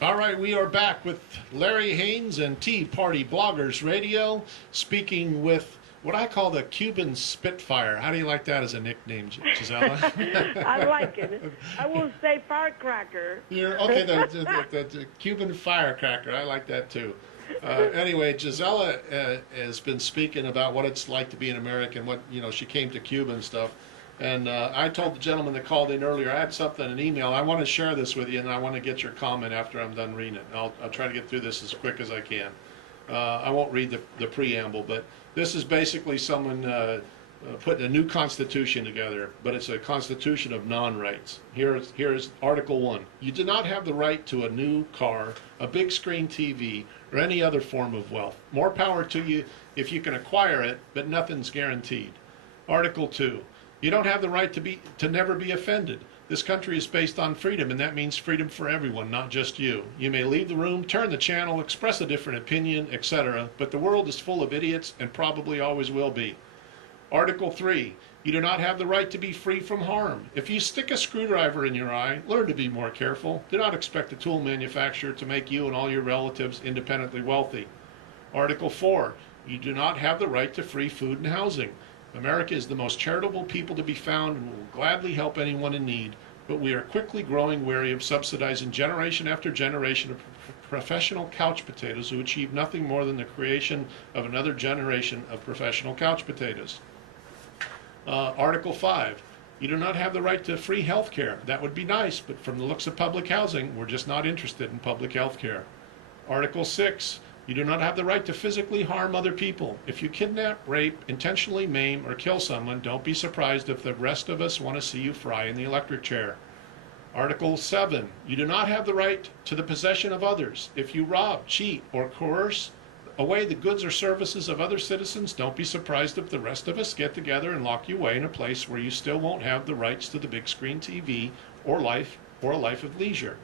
All right, we are back with Larry Haynes and Tea Party Bloggers Radio, speaking with what I call the Cuban Spitfire. How do you like that as a nickname, Gisela? I like it. I will say firecracker. You're okay. The Cuban firecracker. I like that too. Anyway, Gisela has been speaking about what it's like to be an American. What she came to Cuba and stuff. And I told the gentleman that called in earlier, I had something, an email. I want to share this with you, and I want to get your comment after I'm done reading it. I'll try to get through this as quick as I can. I won't read the preamble, but this is basically someone putting a new constitution together, but it's a constitution of non-rights. Here's Article 1. You do not have the right to a new car, a big screen TV, or any other form of wealth. More power to you if you can acquire it, but nothing's guaranteed. Article 2. You don't have the right to never be offended. This country is based on freedom, and that means freedom for everyone, not just you. You may leave the room, turn the channel, express a different opinion, etc., but the world is full of idiots and probably always will be. Article 3. You do not have the right to be free from harm. If you stick a screwdriver in your eye, learn to be more careful. Do not expect a tool manufacturer to make you and all your relatives independently wealthy. Article 4. You do not have the right to free food and housing. America is the most charitable people to be found and will gladly help anyone in need, but we are quickly growing weary of subsidizing generation after generation of professional couch potatoes who achieve nothing more than the creation of another generation of professional couch potatoes. Article 5. You do not have the right to free health care. That would be nice, but from the looks of public housing, we're just not interested in public health care. Article 6. You do not have the right to physically harm other people. If you kidnap, rape, intentionally maim, or kill someone, don't be surprised if the rest of us want to see you fry in the electric chair. Article 7. You do not have the right to the possession of others. If you rob, cheat, or coerce away the goods or services of other citizens, don't be surprised if the rest of us get together and lock you away in a place where you still won't have the rights to the big screen TV or a life of leisure.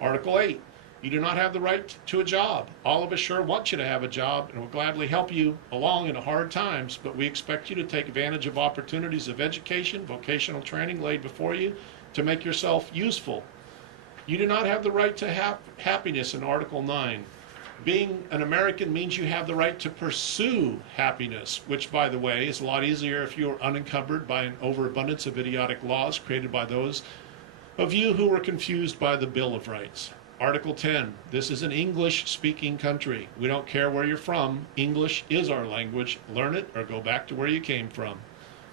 Article 8. You do not have the right to a job. All of us sure want you to have a job and will gladly help you along in hard times, but we expect you to take advantage of opportunities of education, vocational training laid before you to make yourself useful. You do not have the right to happiness in Article 9. Being an American means you have the right to pursue happiness, which, by the way, is a lot easier if you are unencumbered by an overabundance of idiotic laws created by those of you who were confused by the Bill of Rights. Article 10. This is an English-speaking country. We don't care where you're from. English is our language. Learn it or go back to where you came from.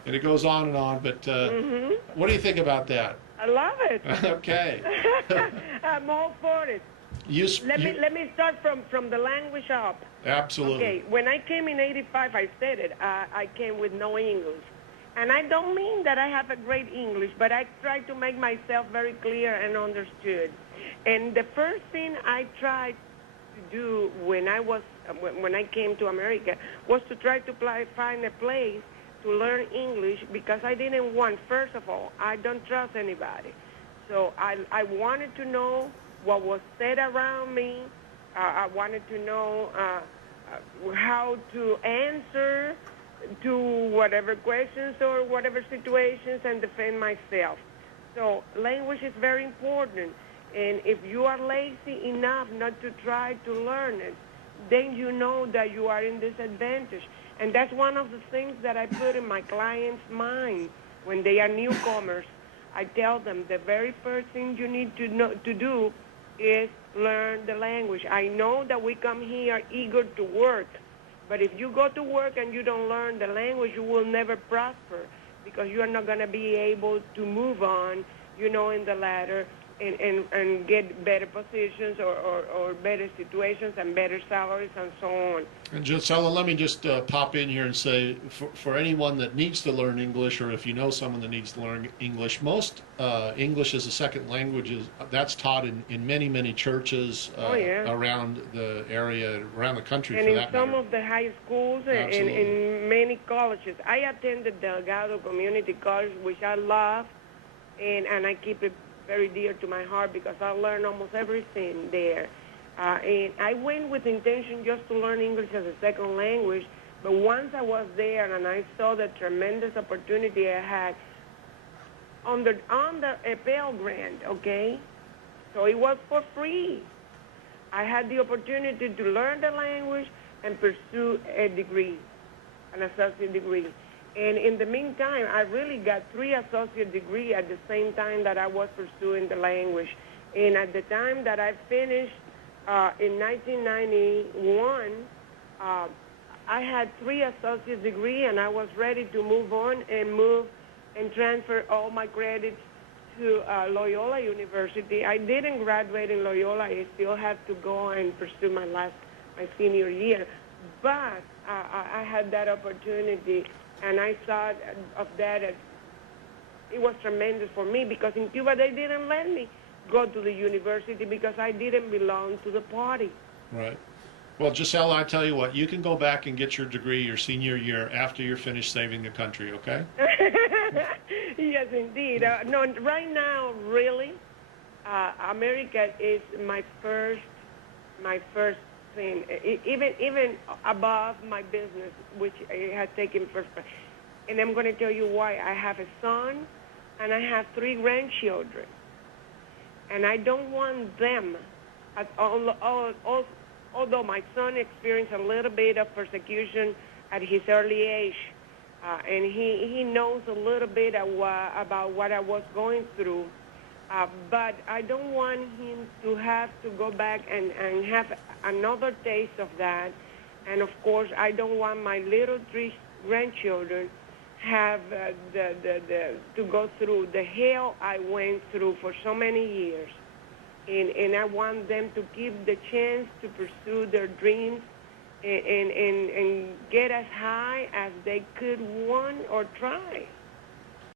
And it goes on, but what do you think about that? I love it. Okay. I'm all for it. Let me start from the language up. Absolutely. Okay, when I came in 85, I said it, I came with no English. And I don't mean that I have a great English, but I try to make myself very clear and understood. And the first thing I tried to do when I came to America was to try to find a place to learn English, because I didn't want, first of all, I don't trust anybody. So I wanted to know what was said around me. I wanted to know how to answer to whatever questions or whatever situations and defend myself. So language is very important. And if you are lazy enough not to try to learn it, then you know that you are in disadvantage. And that's one of the things that I put in my clients' mind when they are newcomers. I tell them the very first thing you need to do is learn the language. I know that we come here eager to work, but if you go to work and you don't learn the language, you will never prosper, because you are not going to be able to move on, in the ladder and get better positions or better situations and better salaries and so on. And Gisela, let me just pop in here and say, for anyone that needs to learn English, or if you know someone that needs to learn English, most English as a second language that's taught in many, many churches around the area, around the country, and for in that some matter. of the high schools and in many colleges. I attended Delgado Community College, which I love, and I keep it very dear to my heart because I learned almost everything there. And I went with intention just to learn English as a second language, but once I was there and I saw the tremendous opportunity I had on the a Pell Grant, okay? So it was for free. I had the opportunity to learn the language and pursue a degree, an associate degree. And in the meantime, I really got 3 associate degrees at the same time that I was pursuing the language. And at the time that I finished in 1991, I had 3 associate degrees, and I was ready to move on and transfer all my credits to Loyola University. I didn't graduate in Loyola. I still have to go and pursue my senior year. But I had that opportunity, and I thought of that as it was tremendous for me, because in Cuba they didn't let me go to the university because I didn't belong to the party. Right. Well, Gisela, I tell you what, you can go back and get your degree your senior year after you're finished saving the country, okay? Yes, indeed. No, right now, really, America is my first thing, even above my business, which has taken first. And I'm going to tell you why. I have a son, and I have 3 grandchildren, and I don't want them, although my son experienced a little bit of persecution at his early age, and he knows a little bit about what I was going through, but I don't want him to have to go back and have another taste of that. And of course, I don't want my little 3 grandchildren have to go through the hell I went through for so many years. And I want them to keep the chance to pursue their dreams and get as high as they could want or try.